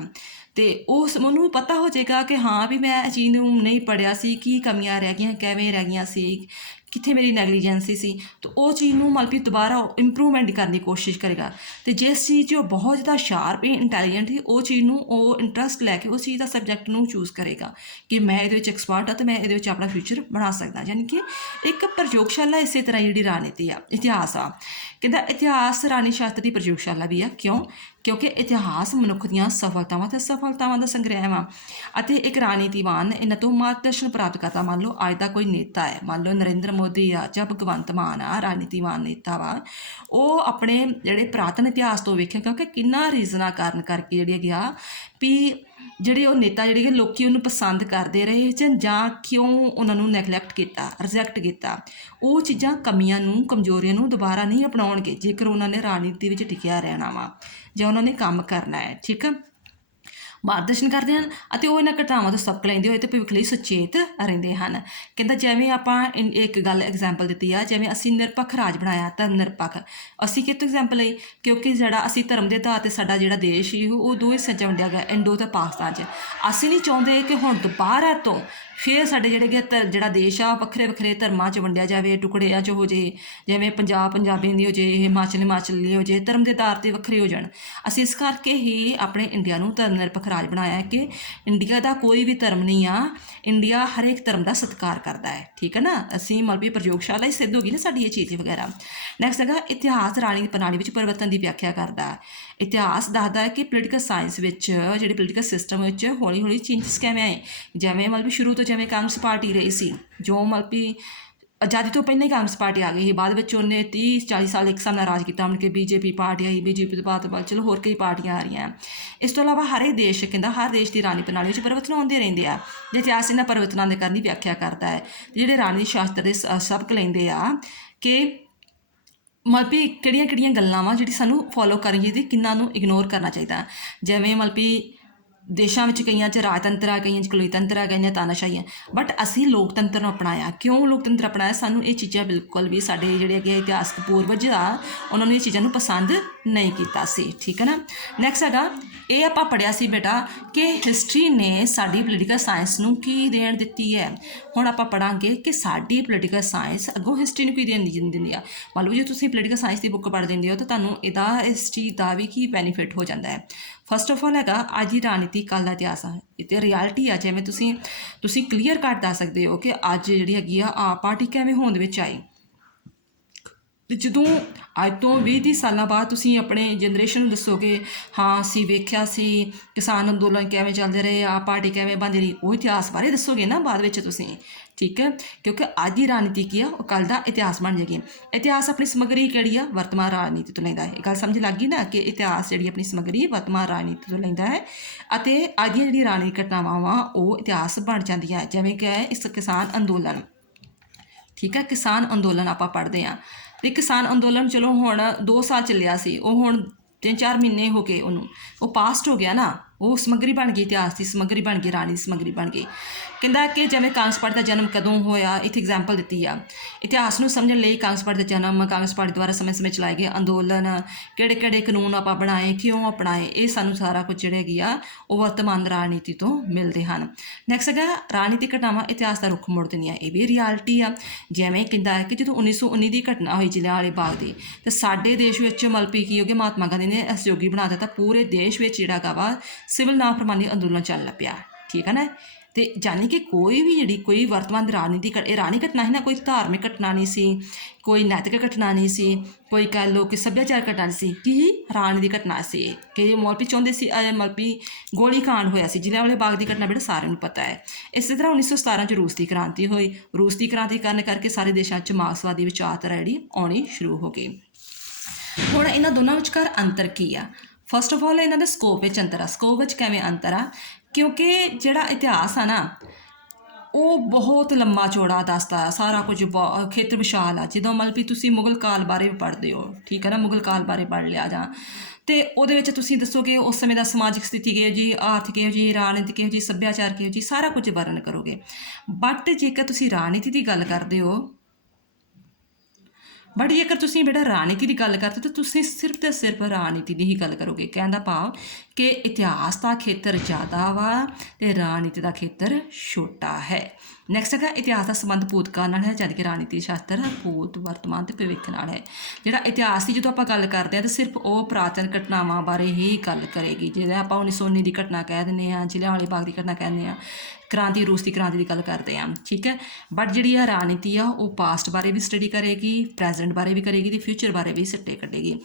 ਅਤੇ ਉਹਨੂੰ ਪਤਾ ਹੋ ਜਾਏਗਾ ਕਿ ਹਾਂ ਵੀ ਮੈਂ ਇਹ ਚੀਜ਼ ਨੂੰ ਨਹੀਂ ਪੜ੍ਹਿਆ ਸੀ, ਕੀ ਕਮੀਆਂ ਰਹਿ ਗਈਆਂ, ਕਿਵੇਂ ਰਹਿ ਗਈਆਂ ਸੀ, ਕਿੱਥੇ ਮੇਰੀ ਨੈਗਲੀਜੈਂਸੀ ਸੀ, ਤਾਂ ਉਹ ਚੀਜ਼ ਨੂੰ ਮਤਲਬ ਵੀ ਦੁਬਾਰਾ ਇੰਪਰੂਵਮੈਂਟ ਕਰਨ ਦੀ ਕੋਸ਼ਿਸ਼ ਕਰੇਗਾ। ਅਤੇ ਜਿਸ ਚੀਜ਼ 'ਚ ਉਹ ਬਹੁਤ ਜ਼ਿਆਦਾ ਸ਼ਾਰਪ ਇੰਟੈਲੀਜੈਂਟ ਸੀ, ਉਹ ਚੀਜ਼ ਨੂੰ ਉਹ ਇੰਟਰਸਟ ਲੈ ਕੇ ਉਸ ਚੀਜ਼ ਦਾ ਸਬਜੈਕਟ ਨੂੰ ਚੂਜ਼ ਕਰੇਗਾ ਕਿ ਮੈਂ ਇਹਦੇ ਵਿੱਚ ਐਕਸਪਰਟ ਹਾਂ ਅਤੇ ਮੈਂ ਇਹਦੇ ਵਿੱਚ ਆਪਣਾ ਫਿਊਚਰ ਬਣਾ ਸਕਦਾ। ਯਾਨੀ ਕਿ ਇੱਕ ਪ੍ਰਯੋਗਸ਼ਾਲਾ ਇਸੇ ਤਰ੍ਹਾਂ ਜਿਹੜੀ ਰਾਜਨੀਤੀ ਆ, ਇਤਿਹਾਸ ਆ, ਕਹਿੰਦਾ ਇਤਿਹਾਸ ਰਾਣੀ ਸ਼ਾਸਤਰ ਦੀ ਪ੍ਰਯੋਗਸ਼ਾਲਾ ਵੀ ਆ। ਕਿਉਂਕਿ ਇਤਿਹਾਸ ਮਨੁੱਖ ਦੀਆਂ ਸਫਲਤਾਵਾਂ ਅਤੇ ਅਸਫਲਤਾਵਾਂ ਦਾ ਸੰਗ੍ਰਹਿ ਵਾ, ਅਤੇ ਇੱਕ ਰਾਜਨੀਤੀਵਾਨ ਇਹਨਾਂ ਤੋਂ ਮਾਰਗਦਰਸ਼ਨ ਪ੍ਰਾਪਤ ਕਰਦਾ। ਮੰਨ ਲਓ ਅੱਜ ਦਾ ਕੋਈ ਨੇਤਾ ਹੈ, ਮੰਨ ਲਓ ਨਰਿੰਦਰ ਮੋਦੀ ਆ ਜਾਂ ਭਗਵੰਤ ਮਾਨ ਆ, ਰਾਜਨੀਤੀਵਾਨ ਨੇਤਾ ਵਾ, ਉਹ ਆਪਣੇ ਜਿਹੜੇ ਪੁਰਾਤਨ ਇਤਿਹਾਸ ਤੋਂ ਵੇਖੇਗਾ ਕਿ ਕਿੰਨਾ ਰੀਜ਼ਨਾਂ ਕਾਰਨ ਕਰਕੇ ਜਿਹੜੀ ਹੈਗੀ ਆ ਵੀ ਜਿਹੜੇ ਉਹ ਨੇਤਾ ਜਿਹੜੇ ਕਿ ਲੋਕ ਉਹਨੂੰ ਪਸੰਦ ਕਰਦੇ ਰਹੇ ਜਾਂ ਕਿਉਂ ਉਹਨਾਂ ਨੂੰ ਨੈਗਲੈਕਟ ਕੀਤਾ, ਰਿਜੈਕਟ ਕੀਤਾ। ਉਹ ਚੀਜ਼ਾਂ, ਕਮੀਆਂ ਨੂੰ, ਕਮਜ਼ੋਰੀਆਂ ਨੂੰ ਦੁਬਾਰਾ ਨਹੀਂ ਅਪਣਾਉਣਗੇ ਜੇਕਰ ਉਹਨਾਂ ਨੇ ਰਾਜਨੀਤੀ ਵਿੱਚ ਟਿਕਿਆ ਰਹਿਣਾ ਵਾ ਜਾਂ ਉਹਨਾਂ ਨੇ ਕੰਮ ਕਰਨਾ ਹੈ। ਠੀਕ ਹੈ, ਮਾਰਗਦਰਸ਼ਨ ਕਰਦੇ ਹਨ ਅਤੇ ਉਹ ਇਹਨਾਂ ਘਟਨਾਵਾਂ ਤੋਂ ਸਬਕ ਲੈਂਦੇ ਹੋਏ ਅਤੇ ਭਵਿੱਖ ਲਈ ਸੁਚੇਤ ਰਹਿੰਦੇ ਹਨ। ਕਹਿੰਦਾ ਜਿਵੇਂ ਆਪਾਂ ਇੱਕ ਗੱਲ ਐਗਜ਼ਾਮਪਲ ਦਿੱਤੀ ਆ, ਜਿਵੇਂ ਅਸੀਂ ਨਿਰਪੱਖ ਰਾਜ ਬਣਾਇਆ, ਧਰਮ ਨਿਰਪੱਖ, ਅਸੀਂ ਕਿਹਤੋਂ ਐਗਜ਼ਾਮਪਲ ਲਈ, ਕਿਉਂਕਿ ਜਿਹੜਾ ਅਸੀਂ ਧਰਮ ਦੇ ਆਧਾਰ 'ਤੇ ਸਾਡਾ ਜਿਹੜਾ ਦੇਸ਼ ਸੀ ਉਹ ਦੋ ਹਿੱਸਿਆਂ 'ਚ ਵੰਡਿਆ ਗਿਆ, ਇੰਡੋ ਅਤੇ ਪਾਕਿਸਤਾਨ 'ਚ। ਅਸੀਂ ਨਹੀਂ ਚਾਹੁੰਦੇ ਕਿ ਹੁਣ ਦੁਬਾਰਾ ਤੋਂ ਫਿਰ ਸਾਡੇ ਜਿਹੜਾ ਦੇਸ਼ ਆ ਵੱਖਰੇ ਵੱਖਰੇ ਧਰਮਾਂ 'ਚ ਵੰਡਿਆ ਜਾਵੇ, ਟੁਕੜਿਆਂ 'ਚ ਹੋ ਜੇ, ਜਿਵੇਂ ਪੰਜਾਬ ਪੰਜਾਬੀਆਂ ਦੀ ਹੋ ਜੇ, ਹਿਮਾਚਲ ਹਿਮਾਚਲ ਦੀ ਹੋ ਜੇ, ਧਰਮ ਦੇ ਆਧਾਰ 'ਤੇ ਵੱਖਰੇ ਹੋ ਜਾਣ। ਅਸੀਂ ਇਸ ਕਰਕੇ ਹੀ ਆਪਣੇ ਇੰਡੀਆ ਨੂੰ ਧਰਮ ਨਿਰਪੱਖ ਰਾਜ ਬਣਾਇਆ ਹੈ ਕਿ ਇੰਡੀਆ ਦਾ ਕੋਈ ਵੀ ਧਰਮ ਨਹੀਂ ਆ, ਇੰਡੀਆ ਹਰੇਕ ਧਰਮ ਦਾ ਸਤਿਕਾਰ ਕਰਦਾ ਹੈ। ਠੀਕ ਹੈ ਨਾ, ਅਸੀਂ ਮਤਲਬ ਵੀ ਪ੍ਰਯੋਗਸ਼ਾਲਾ ਹੀ ਸਿੱਧ ਹੋ ਗਈ ਨਾ ਸਾਡੀ ਇਹ ਚੀਜ਼ ਵਗੈਰਾ। ਨੈਕਸਟ ਹੈਗਾ ਇਤਿਹਾਸ ਰਾਜਨੀਤਿਕ ਪ੍ਰਣਾਲੀ ਵਿੱਚ ਪਰਿਵਰਤਨ ਦੀ ਵਿਆਖਿਆ ਕਰਦਾ। ਇਤਿਹਾਸ ਦੱਸਦਾ ਹੈ ਕਿ ਪੋਲੀਟੀਕਲ ਸਾਇੰਸ ਵਿੱਚ, ਜਿਹੜੇ ਪੋਲੀਟੀਕਲ ਸਿਸਟਮ ਵਿੱਚ ਹੌਲੀ ਹੌਲੀ ਚੇਂਜਸ ਕਿਵੇਂ ਆਏ। ਜਿਵੇਂ ਮਤਲਬ ਵੀ ਸ਼ੁਰੂ ਤੋਂ ਜਿਵੇਂ ਕਾਂਗਰਸ ਪਾਰਟੀ ਰਹੀ ਸੀ, ਜੋ ਮਤਲਬ ਵੀ ਆਜ਼ਾਦੀ ਤੋਂ ਪਹਿਲਾਂ ਹੀ ਕਾਂਗਰਸ ਪਾਰਟੀ ਆ ਗਈ ਸੀ, ਬਾਅਦ ਵਿੱਚ ਉਹਨੇ 30-40 ਸਾਲ ਇੱਕ ਹਿਸਾਬ ਨਾਲ ਰਾਜ ਕੀਤਾ, ਮੁੜ ਕੇ BJP ਪਾਰਟੀ ਆਈ, BJP ਤੋਂ ਬਾਅਦ ਚਲੋ ਹੋਰ ਕਈ ਪਾਰਟੀਆਂ ਆ ਰਹੀਆਂ। ਇਸ ਤੋਂ ਇਲਾਵਾ ਹਰ ਇੱਕ ਦੇਸ਼, ਕਹਿੰਦਾ ਹਰ ਦੇਸ਼ ਦੀ ਰਾਜਨੀਤਿਕ ਪ੍ਰਣਾਲੀ ਵਿੱਚ ਪਰਿਵਰਤਨ ਆਉਂਦੇ ਰਹਿੰਦੇ ਆ, ਜੇ ਇਤਿਹਾਸ ਇਹਨਾਂ ਪਰਿਵਰਤਨਾਂ ਦੇ ਕਰਨ ਦੀ ਵਿਆਖਿਆ ਕਰਦਾ ਹੈ। ਜਿਹੜੇ ਰਾਜਨੀਤਿਕ ਸ਼ਾਸਤਰ ਦੇ ਸਬਕ ਲੈਂਦੇ ਆ ਕਿ ਮਤਲਬ ਵੀ ਕਿਹੜੀਆਂ ਗੱਲਾਂ ਵਾ ਜਿਹੜੀ ਸਾਨੂੰ ਫੋਲੋ ਕਰਨੀ ਚਾਹੀਦੀ, ਕਿੰਨਾਂ ਨੂੰ ਇਗਨੋਰ ਕਰਨਾ ਚਾਹੀਦਾ। ਜਿਵੇਂ ਮਤਲਬ ਵੀ ਦੇਸ਼ਾਂ ਵਿੱਚ ਕਈਆਂ 'ਚ ਰਾਜਤੰਤਰ ਆ, ਕਈਆਂ 'ਚ ਕੁਲਤੰਤਰ ਆ, ਕਈਆਂ ਤਾਨਾਸ਼ਾਹੀ ਆ, ਬਟ ਅਸੀਂ ਲੋਕਤੰਤਰ ਨੂੰ ਅਪਣਾਇਆ। ਕਿਉਂ ਲੋਕਤੰਤਰ ਅਪਣਾਇਆ? ਸਾਨੂੰ ਇਹ ਚੀਜ਼ਾਂ ਬਿਲਕੁਲ ਵੀ ਸਾਡੇ ਜਿਹੜੇ ਹੈਗੇ ਇਤਿਹਾਸਕ ਪੂਰਵਜ ਆ ਉਹਨਾਂ ਨੂੰ ਇਹ ਚੀਜ਼ਾਂ ਨੂੰ ਪਸੰਦ ਨਹੀਂ ਕੀਤਾ ਸੀ। ਠੀਕ ਹੈ ਨਾ। ਨੈਕਸਟ ਹੈਗਾ, ਇਹ ਆਪਾਂ ਪੜ੍ਹਿਆ ਸੀ ਬੇਟਾ ਕਿ ਹਿਸਟਰੀ ਨੇ ਸਾਡੀ ਪੋਲੀਟੀਕਲ ਸਾਇੰਸ ਨੂੰ ਕੀ ਦੇਣ ਦਿੱਤੀ ਹੈ। ਹੁਣ ਆਪਾਂ ਪੜ੍ਹਾਂਗੇ ਕਿ ਸਾਡੀ ਪੋਲੀਟੀਕਲ ਸਾਇੰਸ ਅੱਗੋਂ ਹਿਸਟਰੀ ਨੂੰ ਕੀ ਦੇਣ ਦਿੰਦੀ ਆ। ਮੰਨ ਲਓ ਜੇ ਤੁਸੀਂ ਪੋਲੀਟੀਕਲ ਸਾਇੰਸ ਦੀ ਬੁੱਕ ਪੜ੍ਹ ਦਿੰਦੇ ਹੋ ਤਾਂ ਤੁਹਾਨੂੰ ਇਹਦਾ ਇਸ ਚੀਜ਼ ਦਾ ਵੀ ਕੀ ਬੈਨੀਫਿਟ ਹੋ ਜਾਂਦਾ ਹੈ। ਫਸਟ ਆਫ ਆਲ ਹੈਗਾ ਅੱਜ ਦੀ ਰਾਜਨੀਤੀ ਕੱਲ੍ਹ ਦਾ ਇਤਿਹਾਸ ਆ, ਇਹ ਤਾਂ ਰਿਐਲਿਟੀ ਆ। ਜਿਵੇਂ ਤੁਸੀਂ ਕਲੀਅਰ ਕੱਟ ਦੱਸ ਸਕਦੇ ਹੋ ਕਿ ਅੱਜ ਜਿਹੜੀ ਹੈਗੀ ਆ ਆਪ ਪਾਰਟੀ ਕਿਵੇਂ ਹੋਂਦ ਵਿੱਚ ਆਈ, ਅਤੇ ਜਦੋਂ ਅੱਜ ਤੋਂ 20-30 ਸਾਲਾਂ ਬਾਅਦ ਤੁਸੀਂ ਆਪਣੇ ਜਨਰੇਸ਼ਨ ਨੂੰ ਦੱਸੋਗੇ ਹਾਂ ਅਸੀਂ ਵੇਖਿਆ ਸੀ ਕਿਸਾਨ ਅੰਦੋਲਨ ਕਿਵੇਂ ਚੱਲਦੇ ਰਹੇ, ਆਪ ਪਾਰਟੀ ਕਿਵੇਂ ਬਣਦੀ ਰਹੀ, ਉਹ ਇਤਿਹਾਸ ਬਾਰੇ ਦੱਸੋਗੇ ਨਾ ਬਾਅਦ ਵਿੱਚ ਤੁਸੀਂ। ਠੀਕ ਹੈ, ਕਿਉਂਕਿ ਅੱਜ ਦੀ ਰਾਜਨੀਤੀ ਕੀ ਆ ਉਹ ਕੱਲ੍ਹ ਦਾ ਇਤਿਹਾਸ ਬਣ ਜਾਏਗੀ। ਇਤਿਹਾਸ ਆਪਣੀ ਸਮੱਗਰੀ ਕਿਹੜੀ ਆ? ਵਰਤਮਾਨ ਰਾਜਨੀਤੀ ਤੋਂ ਲੈਂਦਾ ਹੈ। ਇਹ ਗੱਲ ਸਮਝ ਲੱਗ ਗਈ ਨਾ ਕਿ ਇਤਿਹਾਸ ਜਿਹੜੀ ਆਪਣੀ ਸਮੱਗਰੀ ਵਰਤਮਾਨ ਰਾਜਨੀਤੀ ਤੋਂ ਲੈਂਦਾ ਹੈ ਅਤੇ ਅੱਜ ਦੀਆਂ ਜਿਹੜੀਆਂ ਰਾਜਨੀਤਿਕ ਘਟਨਾਵਾਂ ਵਾ ਉਹ ਇਤਿਹਾਸ ਬਣ ਜਾਂਦੀਆਂ। ਜਿਵੇਂ ਕਿ ਹੈ ਇਸ ਕਿਸਾਨ ਅੰਦੋਲਨ। ਠੀਕ ਹੈ, ਕਿਸਾਨ ਅੰਦੋਲਨ ਆਪਾਂ ਪੜ੍ਹਦੇ ਹਾਂ ਅਤੇ ਕਿਸਾਨ ਅੰਦੋਲਨ ਚਲੋ ਹੁਣ 2 ਸਾਲ ਚੱਲਿਆ ਸੀ, ਉਹ ਹੁਣ 3-4 ਮਹੀਨੇ ਹੋ ਗਏ ਉਹਨੂੰ, ਉਹ ਪਾਸਟ ਹੋ ਗਿਆ ਨਾ, ਉਹ ਸਮੱਗਰੀ ਬਣ ਗਈ, ਇਤਿਹਾਸ ਦੀ ਸਮੱਗਰੀ ਬਣ ਗਈ, ਰਾਣੀ ਦੀ ਸਮੱਗਰੀ ਬਣ ਗਈ। ਕਹਿੰਦਾ ਕਿ ਜਿਵੇਂ ਕਾਂਗਰਸ ਪਾਰਟੀ ਦਾ ਜਨਮ ਕਦੋਂ ਹੋਇਆ, ਇੱਥੇ ਐਗਜ਼ਾਮਪਲ ਦਿੱਤੀ ਆ। ਇਤਿਹਾਸ ਨੂੰ ਸਮਝਣ ਲਈ ਕਾਂਗਰਸ ਪਾਰਟੀ ਦਾ ਜਨਮ, ਕਾਂਗਰਸ ਪਾਰਟੀ ਦੁਆਰਾ ਸਮੇਂ-ਸਮੇਂ ਚਲਾਏ ਗਏ ਅੰਦੋਲਨ, ਕਿਹੜੇ ਕਾਨੂੰਨ ਆਪਾਂ ਬਣਾਏ, ਕਿਉਂ ਅਪਣਾਏ, ਇਹ ਸਾਨੂੰ ਸਾਰਾ ਕੁਝ ਜਿਹੜੇ ਹੈਗੀ ਆ ਉਹ ਵਰਤਮਾਨ ਰਾਜਨੀਤੀ ਤੋਂ ਮਿਲਦੇ ਹਨ। ਨੈਕਸਟ ਹੈਗਾ ਰਾਜਨੀਤਿਕ ਘਟਨਾਵਾਂ ਇਤਿਹਾਸ ਦਾ ਰੁੱਖ ਮੋੜ ਦਿੰਦੀਆਂ, ਇਹ ਵੀ ਰਿਐਲਿਟੀ ਆ। ਜਿਵੇਂ ਕਹਿੰਦਾ ਹੈ ਕਿ ਜਦੋਂ 1919 ਦੀ ਘਟਨਾ ਹੋਈ ਜਲਿਆਂਵਾਲੇ ਬਾਗ ਦੀ, ਤੇ ਸਾਡੇ ਦੇਸ਼ ਵਿੱਚ ਮਤਲਬ ਕੀ ਹੋ ਗਿਆ, ਮਹਾਤਮਾ ਗਾਂਧੀ ਨੇ ਅਸਹਿਯੋਗੀ ਬਣਾ ਦਿੱਤਾ। ਪੂਰੇ ਦੇਸ਼ ਵਿੱਚ ਜਿਹੜਾ ਹੈਗਾ ਵਾ ਸਿਵਲ ਨਾਫਰਮਾਨੀ ਅੰਦੋਲਨ ਚੱਲ ਪਿਆ, ਠੀਕ ਹੈ ਨਾ। ਤੇ ਜਾਨੀ ਕਿ ਕੋਈ ਵੀ ਜਿਹੜੀ ਕੋਈ ਵਰਤਮਾਨ ਦੀ ਰਾਜਨੀਤੀ ਰਾਣੀ ਘਟਨਾ ਸੀ ਨਾ, ਕੋਈ ਧਾਰਮਿਕ ਘਟਨਾ ਨਹੀਂ ਸੀ, ਕੋਈ ਨੈਤਿਕ ਘਟਨਾ ਨਹੀਂ ਸੀ, ਕੋਈ ਕਹਿ ਲਓ ਕਿ ਸੱਭਿਆਚਾਰ ਘਟਨਾ ਨਹੀਂ ਸੀ, ਕਿ ਰਾਣੀ ਦੀ ਘਟਨਾ ਸੀ ਕਿ ਮੌਲਵੀ ਚਾਹੁੰਦੇ ਸੀ, ਮੌਲਵੀ ਗੋਲੀ ਕਾਂਡ ਹੋਇਆ ਸੀ ਜਲਿਆਂਵਾਲੇ ਬਾਗ ਦੀ ਘਟਨਾ, ਬੇਟਾ ਸਾਰਿਆਂ ਨੂੰ ਪਤਾ ਹੈ। ਇਸੇ ਤਰ੍ਹਾਂ 1917 'ਚ ਰੂਸ ਦੀ ਕ੍ਰਾਂਤੀ ਹੋਈ। ਰੂਸ ਦੀ ਕ੍ਰਾਂਤੀ ਕਰਨ ਕਰਕੇ ਸਾਰੇ ਦੇਸ਼ਾਂ 'ਚ ਮਾਰਕਸਵਾਦੀ ਵਿਚਾਰਧਾਰਾ ਜਿਹੜੀ ਆਉਣੀ ਸ਼ੁਰੂ ਹੋ ਗਈ। ਹੁਣ ਇਹਨਾਂ ਦੋਨਾਂ ਵਿਚਕਾਰ ਅੰਤਰ ਕੀ ਆ? ਫਸਟ ਆਫ ਆਲ ਇਹਨਾਂ ਦੇ ਸਕੋਪ ਵਿੱਚ ਅੰਤਰ ਆ। ਸਕੋਪ ਵਿੱਚ ਕਿਵੇਂ ਅੰਤਰ ਆ? ਕਿਉਂਕਿ ਜਿਹੜਾ ਇਤਿਹਾਸ ਆ ਨਾ ਉਹ ਬਹੁਤ ਲੰਮਾ ਚੌੜਾ ਦੱਸਦਾ, ਸਾਰਾ ਕੁਝ ਖੇਤਰ ਵਿਸ਼ਾਲ ਆ। ਜਦੋਂ ਮਤਲਬ ਵੀ ਤੁਸੀਂ ਮੁਗਲ ਕਾਲ ਬਾਰੇ ਵੀ ਪੜ੍ਹਦੇ ਹੋ, ਠੀਕ ਹੈ ਨਾ, ਮੁਗਲ ਕਾਲ ਬਾਰੇ ਪੜ੍ਹ ਲਿਆ ਜਾਂ, ਅਤੇ ਉਹਦੇ ਵਿੱਚ ਤੁਸੀਂ ਦੱਸੋਗੇ ਉਸ ਸਮੇਂ ਦਾ ਸਮਾਜਿਕ ਸਥਿਤੀ ਕਿਹੋ ਜੀ, ਆਰਥਿਕ ਕਿਹੋ ਜੀ, ਰਾਜਨੀਤੀ ਕਿਹੋ ਜੀ, ਸੱਭਿਆਚਾਰ ਕਿਹੋ ਜੀ, ਸਾਰਾ ਕੁਝ ਵਰਣਨ ਕਰੋਗੇ। ਬਟ ਜੇਕਰ ਤੁਸੀਂ ਰਾਜਨੀਤੀ ਦੀ ਗੱਲ ਕਰਦੇ ਹੋ, ਜੇਕਰ ਤੁਸੀਂ ਬੇਟਾ ਰਾਜਨੀਤੀ ਦੀ ਗੱਲ ਕਰਦੇ ਤਾਂ ਤੁਸੀਂ ਸਿਰਫ ਅਤੇ ਸਿਰਫ ਰਾਜਨੀਤੀ ਦੀ ਹੀ ਗੱਲ ਕਰੋਗੇ। ਕਹਿਣ ਦਾ ਭਾਵ ਕਿ ਇਤਿਹਾਸ ਦਾ ਖੇਤਰ ਜ਼ਿਆਦਾ ਵਾ ਅਤੇ ਰਾਜਨੀਤੀ ਦਾ ਖੇਤਰ ਛੋਟਾ ਹੈ। ਨੈਕਸਟ ਹੈਗਾ ਇਤਿਹਾਸ ਦਾ ਸੰਬੰਧ ਭੂਤਕਾਲ ਨਾਲ ਹੈ, ਜਦ ਕਿ ਰਾਜਨੀਤੀ ਸ਼ਾਸਤਰ ਭੂਤ, ਵਰਤਮਾਨ ਅਤੇ ਭਵਿੱਖ ਨਾਲ ਹੈ। ਜਿਹੜਾ ਇਤਿਹਾਸ ਦੀ ਜਦੋਂ ਆਪਾਂ ਗੱਲ ਕਰਦੇ ਹਾਂ ਤਾਂ ਸਿਰਫ ਉਹ ਪ੍ਰਾਚੀਨ ਘਟਨਾਵਾਂ ਬਾਰੇ ਹੀ ਗੱਲ ਕਰੇਗੀ। ਜਿਵੇਂ ਆਪਾਂ 1919 ਦੀ ਘਟਨਾ ਕਹਿ ਦਿੰਦੇ ਹਾਂ, ਜਲਿਆਂਵਾਲੇ ਬਾਗ ਦੀ ਘਟਨਾ ਕਹਿੰਦੇ ਹਾਂ, ਕ੍ਰਾਂਤੀ, ਰੂਸ ਦੀ ਕ੍ਰਾਂਤੀ ਦੀ ਗੱਲ ਕਰਦੇ ਹਾਂ, ਠੀਕ ਹੈ। ਬਟ ਜਿਹੜੀ ਆ ਰਾਜਨੀਤੀ ਆ ਉਹ ਪਾਸਟ ਬਾਰੇ ਵੀ ਸਟੱਡੀ ਕਰੇਗੀ, ਪ੍ਰੈਜ਼ੈਂਟ ਬਾਰੇ ਵੀ ਕਰੇਗੀ ਅਤੇ ਫਿਊਚਰ ਬਾਰੇ ਵੀ ਸਿੱਟੇ ਕੱਢੇਗੀ।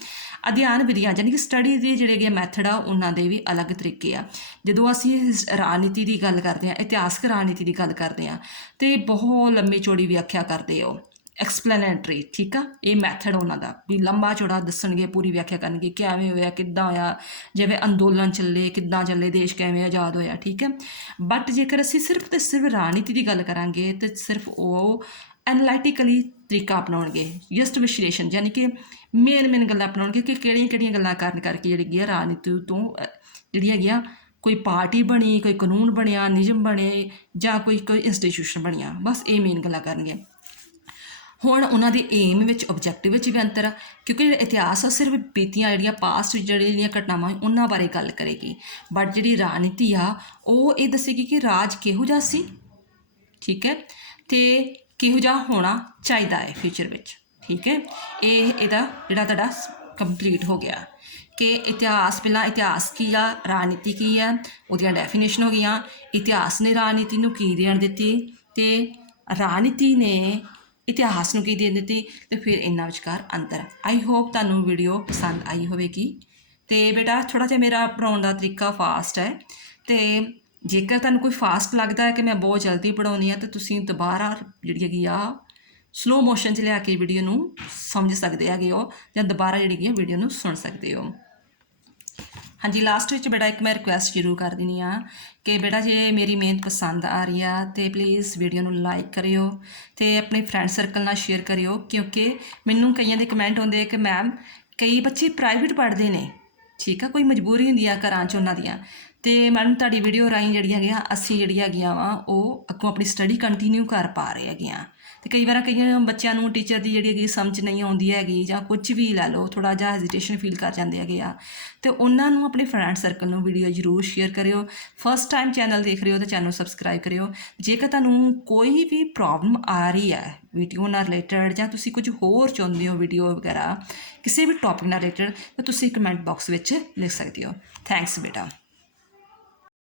ਅਧਿਐਨ ਵਿਧੀਆਂ ਯਾਨੀ ਕਿ ਸਟੱਡੀ ਦੇ ਜਿਹੜੇ ਹੈਗੇ ਮੈਥਡ ਆ ਉਹਨਾਂ ਦੇ ਵੀ ਅਲੱਗ ਤਰੀਕੇ ਆ। ਜਦੋਂ ਅਸੀਂ ਰਾਜਨੀਤੀ ਦੀ ਗੱਲ ਕਰਦੇ ਹਾਂ, ਇਤਿਹਾਸਕ ਰਾਜਨੀਤੀ ਦੀ ਗੱਲ ਕਰਦੇ ਹਾਂ, ਅਤੇ ਬਹੁਤ ਲੰਮੀ ਚੌੜੀ ਵਿਆਖਿਆ ਕਰਦੇ ਹੋ, ਐਕਸਪਲੈਨੇਟਰੀ, ਠੀਕ ਆ। ਇਹ ਮੈਥਡ ਉਹਨਾਂ ਦਾ ਵੀ ਲੰਬਾ ਚੌੜਾ ਦੱਸਣਗੇ, ਪੂਰੀ ਵਿਆਖਿਆ ਕਰਨਗੇ, ਕਿਵੇਂ ਹੋਇਆ, ਕਿੱਦਾਂ ਹੋਇਆ, ਜਿਵੇਂ ਅੰਦੋਲਨ ਚੱਲੇ, ਕਿੱਦਾਂ ਚੱਲੇ, ਦੇਸ਼ ਕਿਵੇਂ ਆਜ਼ਾਦ ਹੋਇਆ, ਠੀਕ ਹੈ। ਬਟ ਜੇਕਰ ਅਸੀਂ ਸਿਰਫ ਅਤੇ ਸਿਰਫ ਰਾਜਨੀਤੀ ਦੀ ਗੱਲ ਕਰਾਂਗੇ ਤਾਂ ਸਿਰਫ ਉਹ ਐਨਾਲਾਈਟੀਕਲੀ ਤਰੀਕਾ ਅਪਣਾਉਣਗੇ, ਜਸਟ ਵਿਸ਼ਲੇਸ਼ਣ, ਯਾਨੀ ਕਿ ਮੇਨ ਗੱਲਾਂ ਅਪਣਾਉਣਗੇ ਕਿ ਕਿਹੜੀਆਂ ਗੱਲਾਂ ਕਾਰਨ ਕਰਕੇ ਜਿਹੜੀ ਹੈਗੀ ਆ ਰਾਜਨੀਤੀ ਤੋਂ ਜਿਹੜੀ ਹੈਗੀ ਆ ਕੋਈ ਪਾਰਟੀ ਬਣੀ, ਕੋਈ ਕਾਨੂੰਨ ਬਣਿਆ, ਨਿਯਮ ਬਣੇ, ਜਾਂ ਕੋਈ ਇੰਸਟੀਟਿਊਸ਼ਨ ਬਣੀਆਂ, ਬਸ ਇਹ ਮੇਨ ਗੱਲਾਂ ਕਰਨਗੇ। ਹੁਣ ਉਹਨਾਂ ਦੇ ਏਮ ਵਿੱਚ, ਓਬਜੈਕਟਿਵ ਵਿੱਚ ਵੀ ਅੰਤਰ ਆ, ਕਿਉਂਕਿ ਜਿਹੜਾ ਇਤਿਹਾਸ ਆ ਸਿਰਫ ਬੀਤੀਆਂ ਜਿਹੜੀਆਂ ਪਾਸਟ ਜਿਹੜੀਆਂ ਘਟਨਾਵਾਂ ਉਹਨਾਂ ਬਾਰੇ ਗੱਲ ਕਰੇਗੀ। ਬਟ ਜਿਹੜੀ ਰਾਜਨੀਤੀ ਆ ਉਹ ਇਹ ਦੱਸੇਗੀ ਕਿ ਰਾਜ ਕਿਹੋ ਜਿਹਾ ਸੀ, ਠੀਕ ਹੈ, ਅਤੇ ਕਿਹੋ ਜਿਹਾ ਹੋਣਾ ਚਾਹੀਦਾ ਹੈ ਫਿਊਚਰ ਵਿੱਚ, ਠੀਕ ਹੈ। ਇਹਦਾ ਜਿਹੜਾ ਤੁਹਾਡਾ ਕੰਪਲੀਟ ਹੋ ਗਿਆ ਕਿ ਇਤਿਹਾਸ, ਪਹਿਲਾਂ ਇਤਿਹਾਸ ਕੀ ਆ, ਰਾਜਨੀਤੀ ਕੀ ਆ, ਉਹਦੀਆਂ ਡੈਫੀਨੇਸ਼ਨ ਹੋ ਗਈਆਂ, ਇਤਿਹਾਸ ਨੇ ਰਾਜਨੀਤੀ ਨੂੰ ਕੀ ਦੇਣ ਦਿੱਤੀ ਅਤੇ ਰਾਜਨੀਤੀ ਨੇ ਇਤਿਹਾਸ ਨੂੰ ਕੀ ਦੇਣ ਦਿੱਤੀ, ਅਤੇ ਫਿਰ ਇਹਨਾਂ ਵਿਚਕਾਰ ਅੰਤਰ। ਆਈ ਹੋਪ ਤੁਹਾਨੂੰ ਵੀਡੀਓ ਪਸੰਦ ਆਈ ਹੋਵੇਗੀ। ਅਤੇ ਬੇਟਾ ਥੋੜ੍ਹਾ ਜਿਹਾ ਮੇਰਾ ਪੜ੍ਹਾਉਣ ਦਾ ਤਰੀਕਾ ਫਾਸਟ ਹੈ, ਅਤੇ ਜੇਕਰ ਤੁਹਾਨੂੰ ਕੋਈ ਫਾਸਟ ਲੱਗਦਾ ਹੈ ਕਿ ਮੈਂ ਬਹੁਤ ਜਲਦੀ ਪੜ੍ਹਾਉਂਦੀ ਹਾਂ ਤਾਂ ਤੁਸੀਂ ਦੁਬਾਰਾ ਜਿਹੜੀ ਹੈਗੀ ਆ ਸਲੋ ਮੋਸ਼ਨ 'ਚ ਲਿਆ ਕੇ ਵੀਡੀਓ ਨੂੰ ਸਮਝ ਸਕਦੇ ਹੈਗੇ ਹੋ, ਜਾਂ ਦੁਬਾਰਾ ਜਿਹੜੀ ਹੈਗੀ ਆ ਵੀਡੀਓ ਨੂੰ ਸੁਣ ਸਕਦੇ ਹੋ। ਹਾਂਜੀ, ਲਾਸਟ ਵਿੱਚ ਬੇਟਾ ਇੱਕ ਮੈਂ ਰਿਕੁਐਸਟ ਜ਼ਰੂਰ ਕਰ ਦਿੰਦੀ ਹਾਂ ਕਿ ਬੇਟਾ ਜੇ ਮੇਰੀ ਮਿਹਨਤ ਪਸੰਦ ਆ ਰਹੀ ਆ ਤਾਂ ਪਲੀਜ਼ ਵੀਡੀਓ ਨੂੰ ਲਾਈਕ ਕਰਿਓ ਅਤੇ ਆਪਣੇ ਫਰੈਂਡ ਸਰਕਲ ਨਾਲ ਸ਼ੇਅਰ ਕਰਿਓ, ਕਿਉਂਕਿ ਮੈਨੂੰ ਕਈਆਂ ਦੇ ਕਮੈਂਟ ਆਉਂਦੇ ਕਿ ਮੈਮ ਕਈ ਬੱਚੇ ਪ੍ਰਾਈਵੇਟ ਪੜ੍ਹਦੇ ਨੇ, ਠੀਕ ਆ, ਕੋਈ ਮਜਬੂਰੀ ਹੁੰਦੀ ਆ ਘਰਾਂ 'ਚ ਉਹਨਾਂ ਦੀਆਂ, ਅਤੇ ਮੈਡਮ ਤੁਹਾਡੀ ਵੀਡੀਓ ਰਾਹੀਂ ਜਿਹੜੀਆਂ ਹੈਗੀਆਂ ਅਸੀਂ ਜਿਹੜੀਆਂ ਹੈਗੀਆਂ ਵਾ ਉਹ ਅੱਗੋਂ ਆਪਣੀ ਸਟੱਡੀ ਕੰਟੀਨਿਊ ਕਰ ਪਾ ਰਹੇ ਹੈਗੀਆਂ। ਅਤੇ ਕਈ ਵਾਰ ਕਈਆਂ ਬੱਚਿਆਂ ਨੂੰ ਟੀਚਰ ਦੀ ਜਿਹੜੀ ਹੈਗੀ ਸਮਝ ਨਹੀਂ ਆਉਂਦੀ ਹੈਗੀ, ਜਾਂ ਕੁਝ ਵੀ ਲੈ ਲਓ, ਥੋੜ੍ਹਾ ਜਿਹਾ ਹੈਜ਼ੀਟੇਸ਼ਨ ਫੀਲ ਕਰ ਜਾਂਦੇ ਹੈਗੇ ਆ, ਅਤੇ ਉਹਨਾਂ ਨੂੰ ਆਪਣੇ ਫਰੈਂਡ ਸਰਕਲ ਨੂੰ ਵੀਡੀਓ ਜ਼ਰੂਰ ਸ਼ੇਅਰ ਕਰਿਓ। ਫਸਟ ਟਾਈਮ ਚੈਨਲ ਦੇਖ ਰਹੇ ਹੋ ਤਾਂ ਚੈਨਲ ਸਬਸਕ੍ਰਾਈਬ ਕਰਿਓ। ਜੇਕਰ ਤੁਹਾਨੂੰ ਕੋਈ ਵੀ ਪ੍ਰੋਬਲਮ ਆ ਰਹੀ ਹੈ ਵੀਡੀਓ ਨਾਲ ਰਿਲੇਟਡ, ਜਾਂ ਤੁਸੀਂ ਕੁਝ ਹੋਰ ਚਾਹੁੰਦੇ ਹੋ ਵੀਡੀਓ ਵਗੈਰਾ ਕਿਸੇ ਵੀ ਟੌਪਿਕ ਨਾਲ ਰਿਲੇਟਡ, ਤਾਂ ਤੁਸੀਂ ਕਮੈਂਟ ਬਾਕਸ ਵਿੱਚ ਲਿਖ ਸਕਦੇ ਹੋ। ਥੈਂਕਸ ਬੇਟਾ।